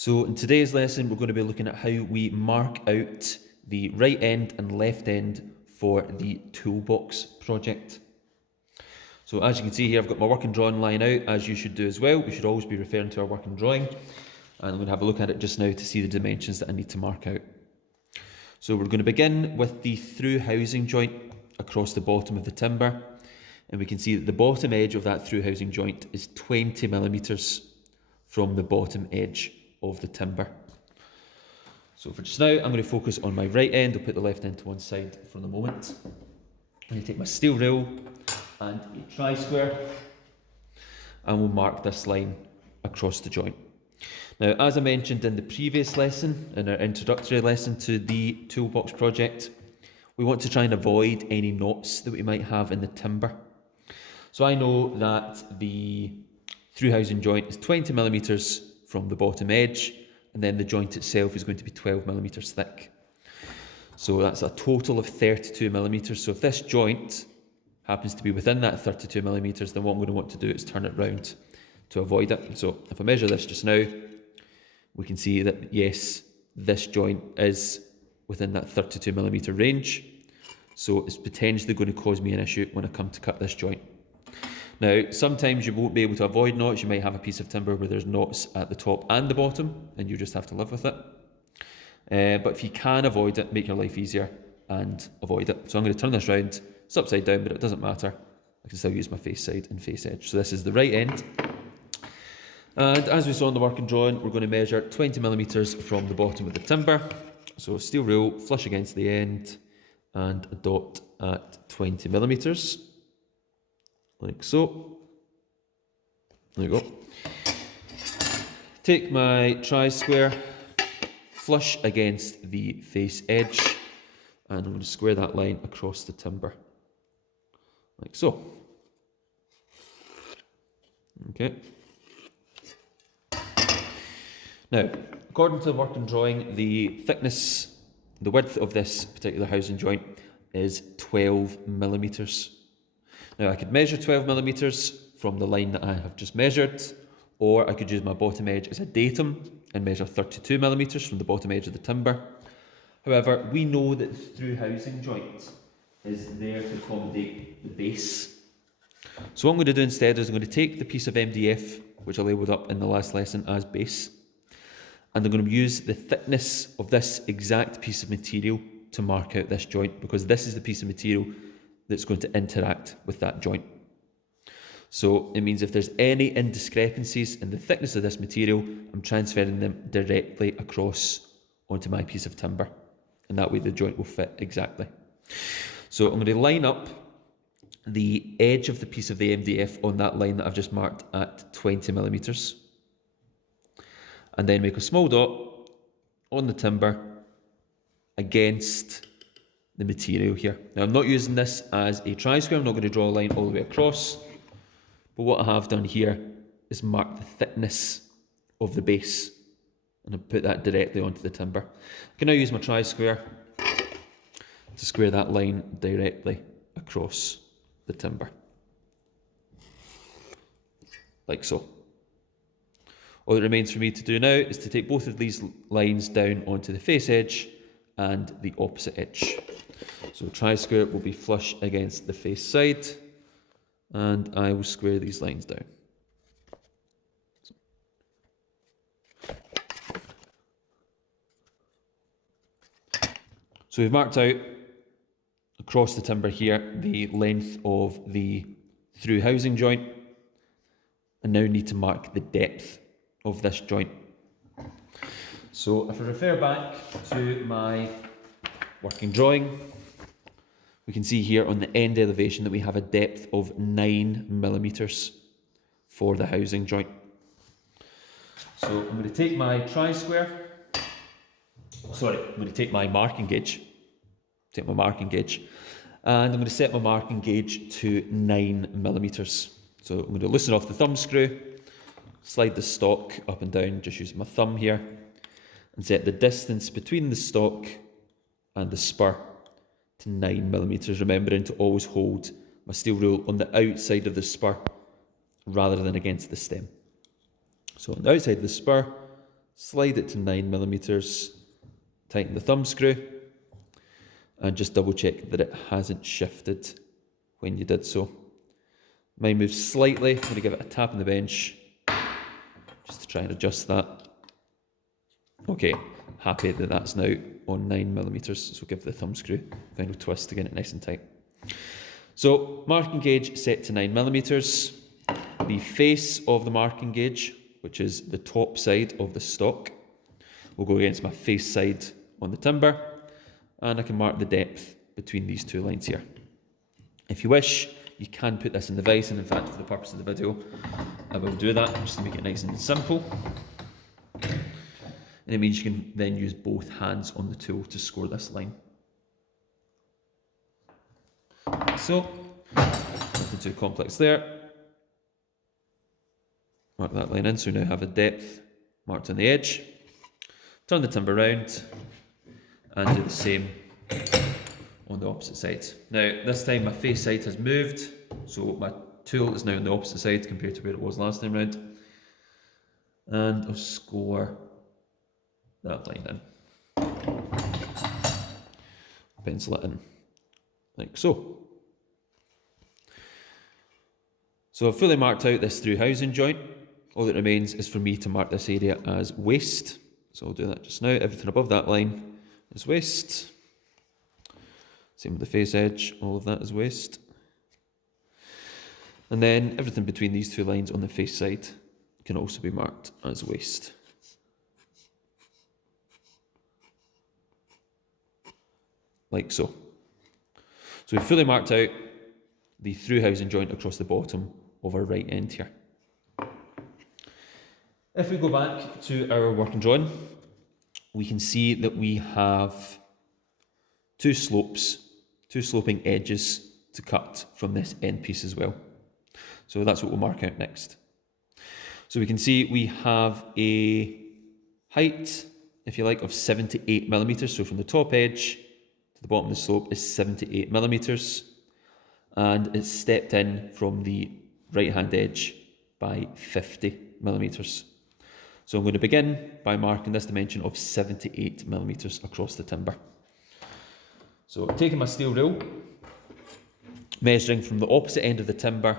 So in today's lesson, we're going to be looking at how we mark out the right end and left end for the toolbox project. So as you can see here, I've got my working drawing line out, as you should do as well. We should always be referring to our working drawing. And I'm going to have a look at it just now to see the dimensions that I need to mark out. So we're going to begin with the through housing joint across the bottom of the timber. And we can see that the bottom edge of that through housing joint is 20 millimeters from the bottom edge of the timber. So for just now, I'm going to focus on my right end. I'll put the left end to one side for the moment. I'm going to take my steel rule and a tri-square, and we'll mark this line across the joint. Now, as I mentioned in the previous lesson, in our introductory lesson to the toolbox project, we want to try and avoid any knots that we might have in the timber. So I know that the through housing joint is 20 millimeters from the bottom edge, and then the joint itself is going to be 12 millimeters thick. So that's a total of 32 millimeters. So if this joint happens to be within that 32 millimeters, then what I'm going to want to do is turn it round to avoid it. So if I measure this just now, we can see that yes, this joint is within that 32 millimeter range. So it's potentially going to cause me an issue when I come to cut this joint. Now, sometimes you won't be able to avoid knots. You might have a piece of timber where there's knots at the top and the bottom, and you just have to live with it. But if you can avoid it, make your life easier and avoid it. So I'm going to turn this round. It's upside down, but it doesn't matter. I can still use my face side and face edge. So this is the right end. And as we saw in the working drawing, we're going to measure 20 millimeters from the bottom of the timber. So steel rule, flush against the end, and a dot at 20 millimeters. Like so. There we go. Take my tri-square, flush against the face edge, and I'm going to square that line across the timber. Like so. Okay. Now, according to the working drawing, the thickness, the width of this particular housing joint is 12 millimeters. Now I could measure 12 millimeters from the line that I have just measured, or I could use my bottom edge as a datum and measure 32 millimeters from the bottom edge of the timber. However, we know that the through housing joint is there to accommodate the base. So what I'm going to do instead is I'm going to take the piece of MDF, which I labelled up in the last lesson as base, and I'm going to use the thickness of this exact piece of material to mark out this joint, because this is the piece of material that's going to interact with that joint. So it means if there's any indiscrepancies in the thickness of this material, I'm transferring them directly across onto my piece of timber, and that way the joint will fit exactly. So I'm going to line up the edge of the piece of the MDF on that line that I've just marked at 20 millimeters, and then make a small dot on the timber against the material here. Now I'm not using this as a tri-square, I'm not going to draw a line all the way across, but what I have done here is mark the thickness of the base, and I put that directly onto the timber. I can now use my tri-square to square that line directly across the timber, like so. All that remains for me to do now is to take both of these lines down onto the face edge and the opposite edge. So tri-square will be flush against the face side, and I will square these lines down. So we've marked out across the timber here the length of the through housing joint, and now need to mark the depth of this joint. So if I refer back to my working drawing, we can see here on the end elevation that we have a depth of 9 millimeters for the housing joint. So I'm going to take my tri-square, I'm going to take my marking gauge, and I'm going to set my marking gauge to 9 millimeters. So I'm going to loosen off the thumb screw, slide the stock up and down, just using my thumb here, and set the distance between the stock and the spur to 9 millimeters, remembering to always hold my steel rule on the outside of the spur rather than against the stem. So on the outside of the spur, slide it to 9mm, tighten the thumb screw, and just double check that it hasn't shifted when you did so. Mine moves slightly. I'm going to give it a tap on the bench just to try and adjust that. Okay, happy that that's now on 9mm, so give the thumb screw a final twist to get it nice and tight. So marking gauge set to 9mm. The face of the marking gauge, which is the top side of the stock, will go against my face side on the timber, and I can mark the depth between these two lines here. If you wish, you can put this in the vise, and in fact, for the purpose of the video, I will do that just to make it nice and simple. And it means you can then use both hands on the tool to score this line. So, nothing too complex there. Mark that line in, so we now have a depth marked on the edge. Turn the timber round and do the same on the opposite side. Now, this time my face side has moved, so my tool is now on the opposite side compared to where it was last time round. And I'll score that line in. Pencil it in, like so. So I've fully marked out this through housing joint. All that remains is for me to mark this area as waist. So I'll do that just now. Everything above that line is waist. Same with the face edge, all of that is waist. And then everything between these two lines on the face side can also be marked as waist. Like so. So we've fully marked out the through housing joint across the bottom of our right end here. If we go back to our working drawing, we can see that we have two sloping edges to cut from this end piece as well. So that's what we'll mark out next. So we can see we have a height, if you like, of 78mm. So from the top edge to the bottom of the slope is 78mm. And it's stepped in from the right-hand edge by 50mm. So I'm going to begin by marking this dimension of 78mm across the timber. So taking my steel rule, measuring from the opposite end of the timber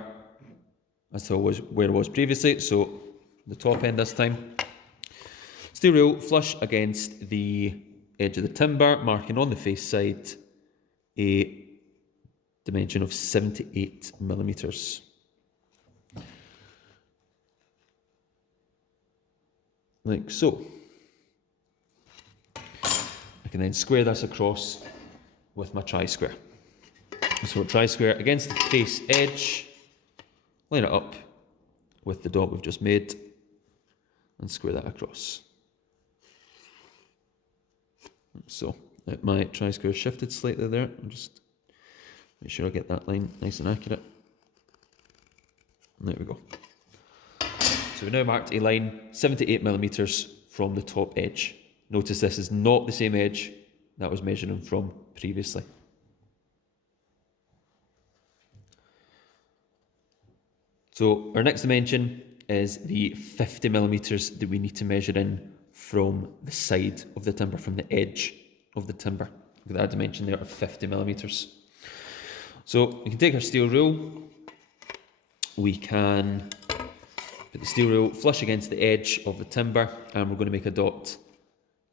as to where it was previously, so the top end this time. Steel rule flush against the edge of the timber, marking on the face side a dimension of 78mm. Like so. I can then square this across with my tri-square. So tri-square against the face edge, line it up with the dot we've just made and square that across. So my tri-square shifted slightly there. I'll just make sure I get that line nice and accurate. And there we go. So we now marked a line 78mm from the top edge. Notice this is not the same edge that was measuring from previously. So our next dimension is the 50mm that we need to measure in from the side of the timber, from the edge of the timber. Look at that dimension there of 50mm. So we can take our steel rule, we can put the steel rule flush against the edge of the timber, and we're going to make a dot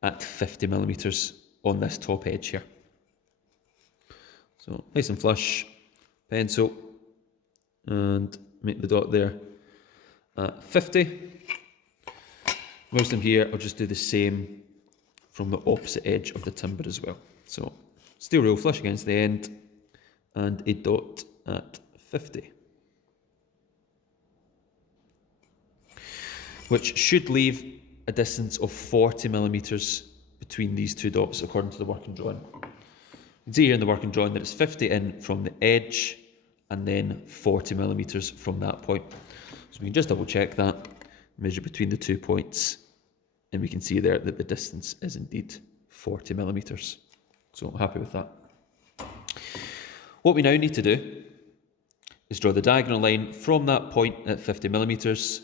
at 50mm on this top edge here. So nice and flush, pencil, and make the dot there at 50. Most of them here, I'll just do the same from the opposite edge of the timber as well. So steel rule flush against the end and a dot at 50. Which should leave a distance of 40mm between these two dots according to the working drawing. You can see here in the working drawing that it's 50 in from the edge and then 40mm from that point. So we can just double check that, measure between the 2 points, and we can see there that the distance is indeed 40mm. So I'm happy with that. What we now need to do is draw the diagonal line from that point at 50mm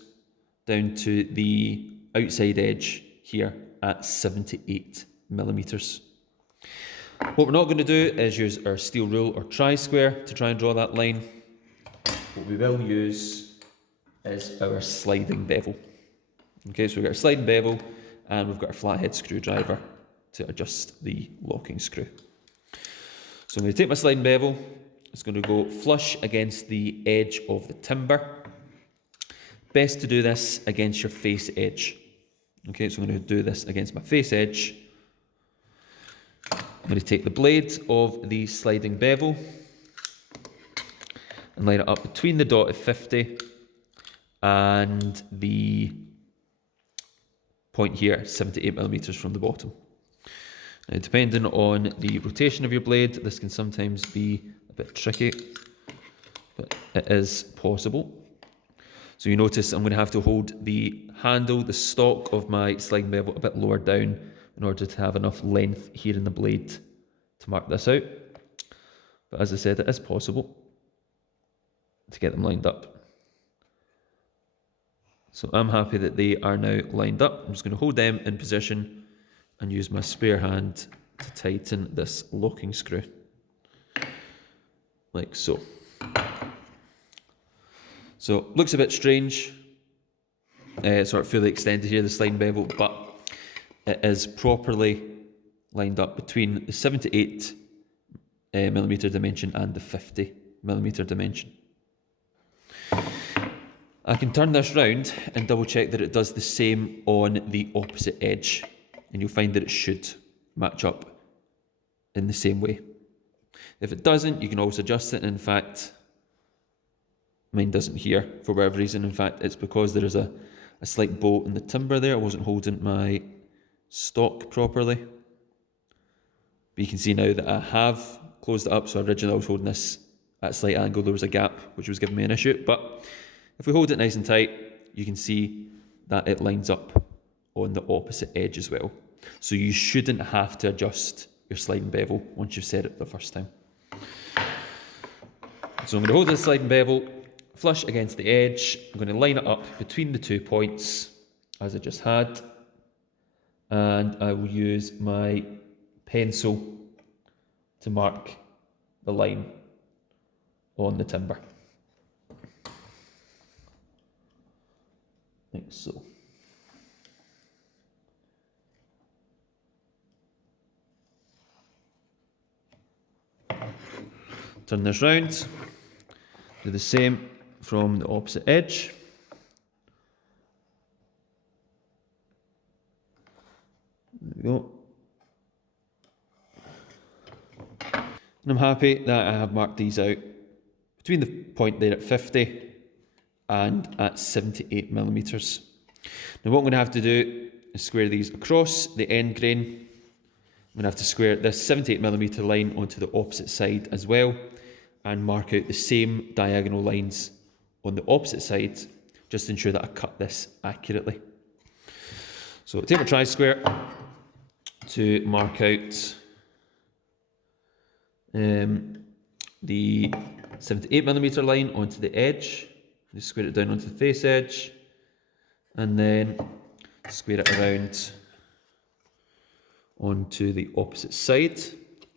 down to the outside edge here at 78 millimeters. What we're not going to do is use our steel rule or tri-square to try and draw that line. What we will use is our sliding bevel. Okay, so we've got our sliding bevel and we've got our flathead screwdriver to adjust the locking screw. So I'm going to take my sliding bevel, it's going to go flush against the edge of the timber. Best to do this against your face edge. Okay, so I'm going to do this against my face edge. I'm going to take the blade of the sliding bevel and line it up between the dot of 50 and the point here, 78 millimeters from the bottom. Now, depending on the rotation of your blade, this can sometimes be a bit tricky, but it is possible. So you notice I'm going to have to hold the handle, the stock of my sliding bevel a bit lower down in order to have enough length here in the blade to mark this out. But as I said, it is possible to get them lined up. So I'm happy that they are now lined up. I'm just going to hold them in position and use my spare hand to tighten this locking screw, like so. So, looks a bit strange, sort of fully extended here, the sliding bevel, but it is properly lined up between the 78 millimeter dimension and the 50 millimeter dimension. I can turn this round and double check that it does the same on the opposite edge, and you'll find that it should match up in the same way. If it doesn't, you can always adjust it. In fact, mine doesn't here for whatever reason. In fact, it's because there is a slight bolt in the timber there. I wasn't holding my stock properly. But you can see now that I have closed it up. So originally I was holding this at a slight angle. There was a gap, which was giving me an issue. But if we hold it nice and tight, you can see that it lines up on the opposite edge as well. So you shouldn't have to adjust your sliding bevel once you've set it the first time. So I'm going to hold the sliding bevel flush against the edge. I'm going to line it up between the 2 points as I just had, and I will use my pencil to mark the line on the timber, like so. Turn this round, do the same from the opposite edge. There we go. And I'm happy that I have marked these out between the point there at 50 and at 78 millimeters. Now what I'm going to have to do is square these across the end grain. I'm going to have to square this 78 millimeter line onto the opposite side as well, and mark out the same diagonal lines on the opposite side, just to ensure that I cut this accurately. So take my tri-square to mark out the 78 millimeter line onto the edge. Just square it down onto the face edge, and then square it around onto the opposite side.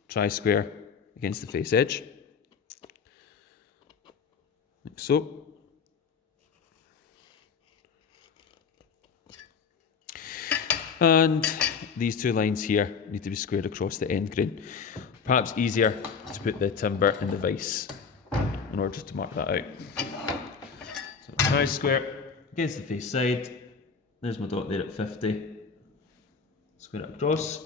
Tri-square against the face edge, like so. And these two lines here need to be squared across the end grain. Perhaps easier to put the timber in the vise in order to mark that out. So tri-square against the face side. There's my dot there at 50. Square it across.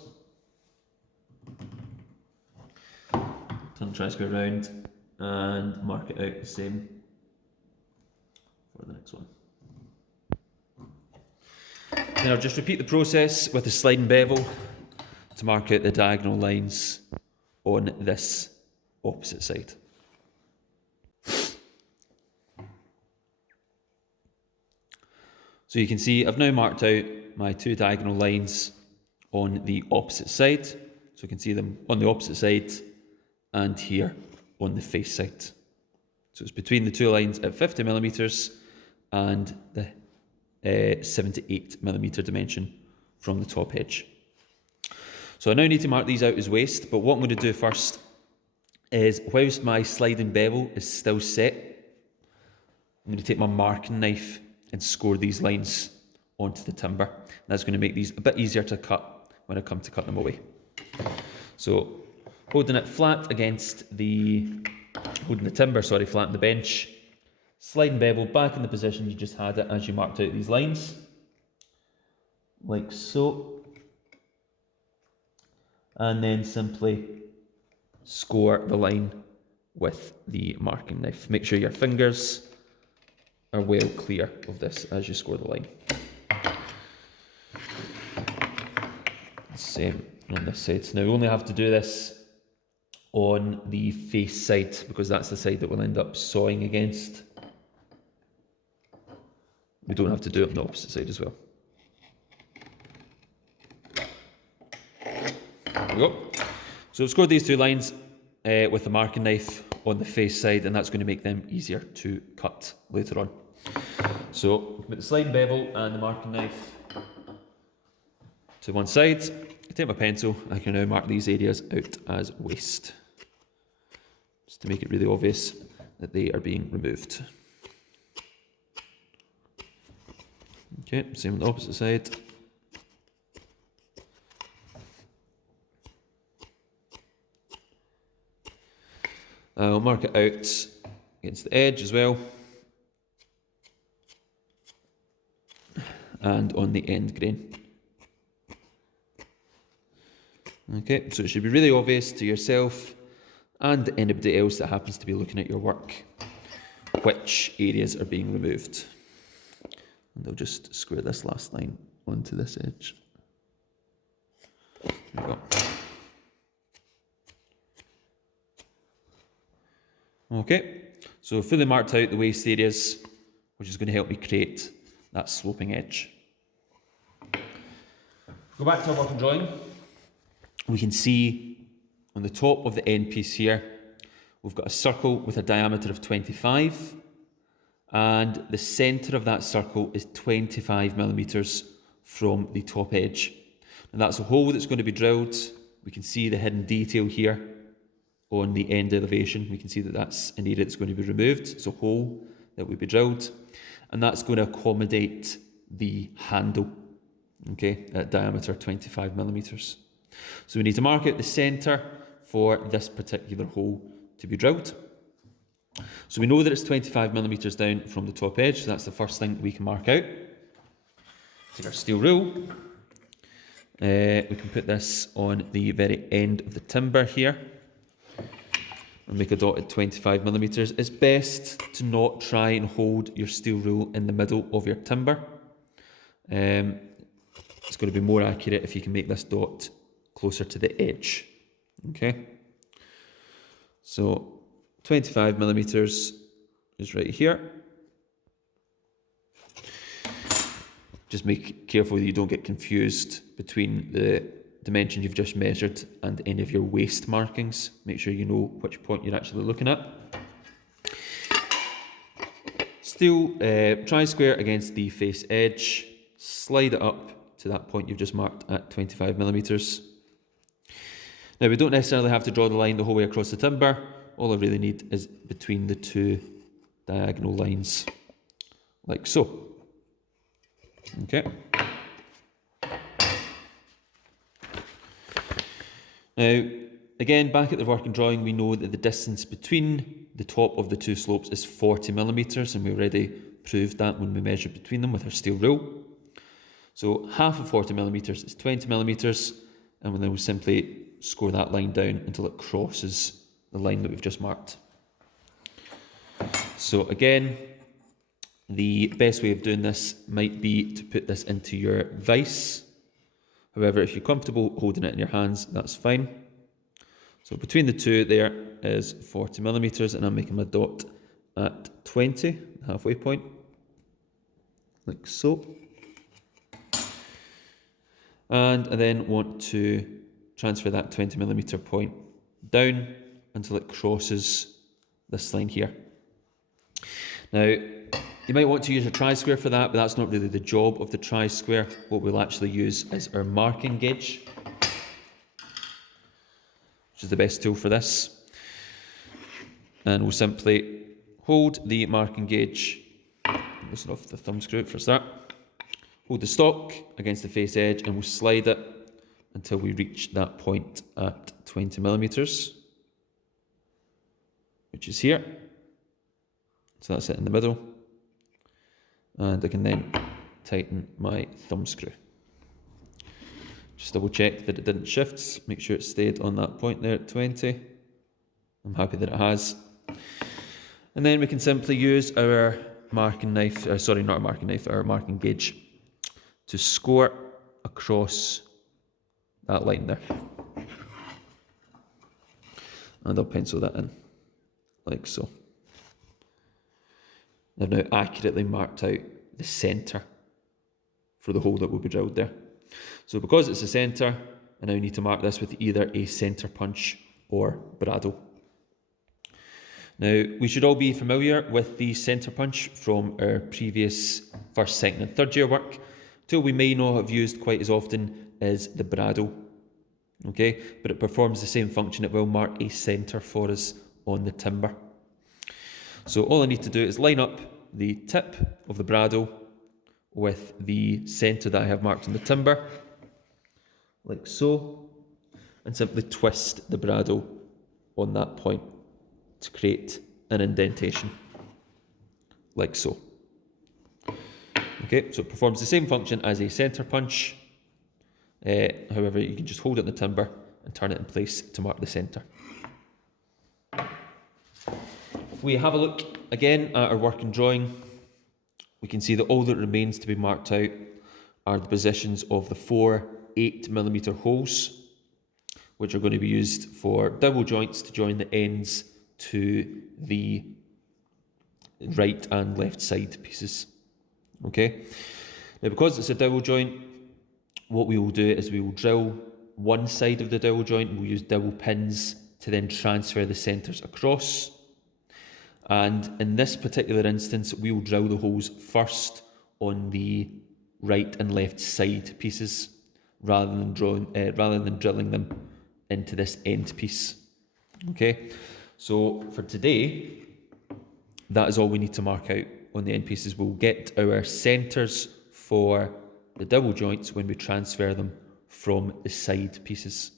Turn the tri-square around and mark it out the same for the next one. Then I'll just repeat the process with the sliding bevel to mark out the diagonal lines on this opposite side. So you can see I've now marked out my two diagonal lines on the opposite side. So you can see them on the opposite side and here on the face side. So it's between the two lines at 50 millimeters and the 78 millimeter dimension from the top edge. So I now need to mark these out as waste, but what I'm going to do first is, whilst my sliding bevel is still set, I'm going to take my marking knife and score these lines onto the timber. That's going to make these a bit easier to cut when I come to cut them away. So holding it flat against holding the timber, flat on the bench, sliding bevel back in the position you just had it as you marked out these lines, like so. And then simply score the line with the marking knife. Make sure your fingers are well clear of this as you score the line. Same on this side. So now we only have to do this on the face side because that's the side that we'll end up sawing against. We don't have to do it on the opposite side as well. There we go. So we've scored these two lines with the marking knife on the face side, and that's going to make them easier to cut later on. So put the sliding bevel and the marking knife to one side. I take my pencil, I can now mark these areas out as waste, just to make it really obvious that they are being removed. Okay, same on the opposite side. I'll mark it out against the edge as well, and on the end grain. Okay, so it should be really obvious to yourself and anybody else that happens to be looking at your work which areas are being removed. And I'll just square this last line onto this edge. There we go. Okay, so fully marked out the waste areas, which is going to help me create that sloping edge. Go back to our working drawing. We can see on the top of the end piece here, we've got a circle with a diameter of 25, and the centre of that circle is 25 millimetres from the top edge. And that's a hole that's going to be drilled. We can see the hidden detail here on the end elevation. We can see that that's an area that's going to be removed. It's a hole that will be drilled, and that's going to accommodate the handle, okay, at diameter 25 millimetres. So we need to mark out the centre for this particular hole to be drilled. So we know that it's 25 millimetres down from the top edge, so that's the first thing we can mark out. Take our steel rule. We can put this on the very end of the timber here and make a dot at 25 millimetres. It's best to not try and hold your steel rule in the middle of your timber. It's going to be more accurate if you can make this dot closer to the edge. Okay, so 25 millimetres is right here. Just make careful that you don't get confused between the dimension you've just measured and any of your waste markings. Make sure you know which point you're actually looking at. Steel tri-square against the face edge. Slide it up to that point you've just marked at 25 millimetres. Now we don't necessarily have to draw the line the whole way across the timber. All I really need is between the two diagonal lines, like so. Okay. Now, again, back at the working drawing, we know that the distance between the top of the two slopes is 40 millimetres, and we already proved that when we measured between them with our steel rule. So half of 40 millimetres is 20 millimetres, and then we'll simply score that line down until it crosses the line that we've just marked. So again, the best way of doing this might be to put this into your vise. However, if you're comfortable holding it in your hands, that's fine. So between the two there is 40 millimetres, and I'm making my dot at 20, halfway point, like so. And I then want to transfer that 20 millimetre point down until it crosses this line here. Now, You might want to use a tri-square for that, but that's not really the job of the tri-square. What we'll actually use is our marking gauge, which is the best tool for this. And we'll simply hold the marking gauge, loosen off the thumb screw for a start, hold the stock against the face edge, and we'll slide it until we reach that point at 20 millimeters, which is here. So that's it in the middle. And I can then tighten my thumb screw. Just double check that it didn't shift, make sure it stayed on that point there at 20. I'm happy that it has. And then we can simply use our marking knife, sorry, not a marking knife, our marking gauge to score across that line there. And I'll pencil that in, like so. I've now accurately marked out the centre for the hole that will be drilled there. So because it's the centre, I now need to mark this with either a centre punch or bradawl. Now, we should all be familiar with the centre punch from our previous first, second and third year work. The tool we may not have used quite as often is the bradawl. Okay, but it performs the same function. It will mark a centre for us on the timber. So all I need to do is line up the tip of the bradawl with the centre that I have marked on the timber, like so, and simply twist the bradawl on that point to create an indentation, like so. Okay, so it performs the same function as a centre punch. However, you can just hold it in the timber and turn it in place to mark the centre. If we have a look again at our working drawing, we can see that all that remains to be marked out are the positions of the 4 8mm holes, which are going to be used for dowel joints to join the ends to the right and left side pieces. Okay, now because it's a dowel joint, what we will do is we will drill one side of the dowel joint, and we'll use dowel pins to then transfer the centres across. And in this particular instance, we will drill the holes first on the right and left side pieces, rather than drilling them into this end piece. Okay, so for today, that is all we need to mark out on the end pieces. We'll get our centres for the dowel joints when we transfer them from the side pieces.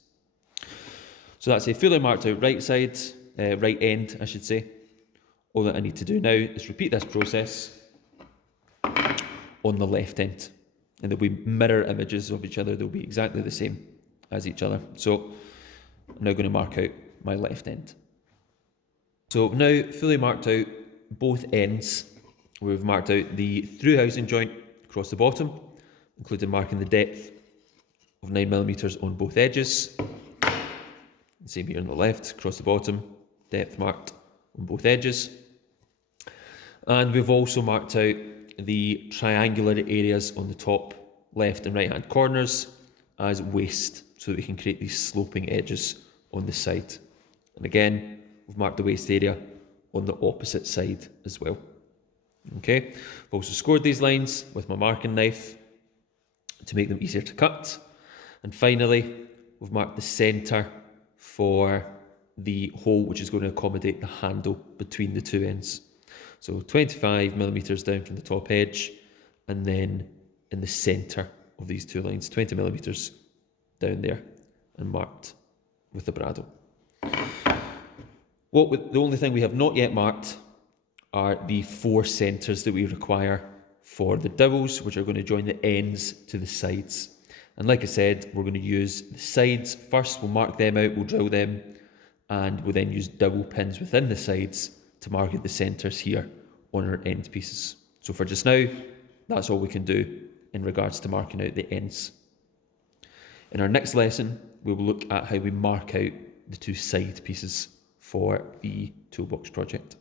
So that's a fully marked out right side, right end, I should say. All that I need to do now is repeat this process on the left end. And there'll be mirror images of each other. They'll be exactly the same as each other. So I'm now going to mark out my left end. So now fully marked out both ends. We've marked out the through housing joint across the bottom, including marking the depth of 9mm on both edges. Same here on the left, across the bottom, depth marked on both edges. And we've also marked out the triangular areas on the top left and right hand corners as waste, so that we can create these sloping edges on the side. And again, we've marked the waste area on the opposite side as well. Okay, I've also scored these lines with my marking knife to make them easier to cut. And finally, we've marked the centre for the hole, which is going to accommodate the handle between the two ends. So 25mm down from the top edge, and then in the centre of these two lines, 20mm down there, and marked with the bradawl. The only thing we have not yet marked are the 4 centres that we require for the dowels, which are going to join the ends to the sides. And like I said, we're going to use the sides first. We'll mark them out, we'll drill them, and we'll then use dowel pins within the sides to mark out the centres here on our end pieces. So for just now, that's all we can do in regards to marking out the ends. In our next lesson, we will look at how we mark out the 2 side pieces for the toolbox project.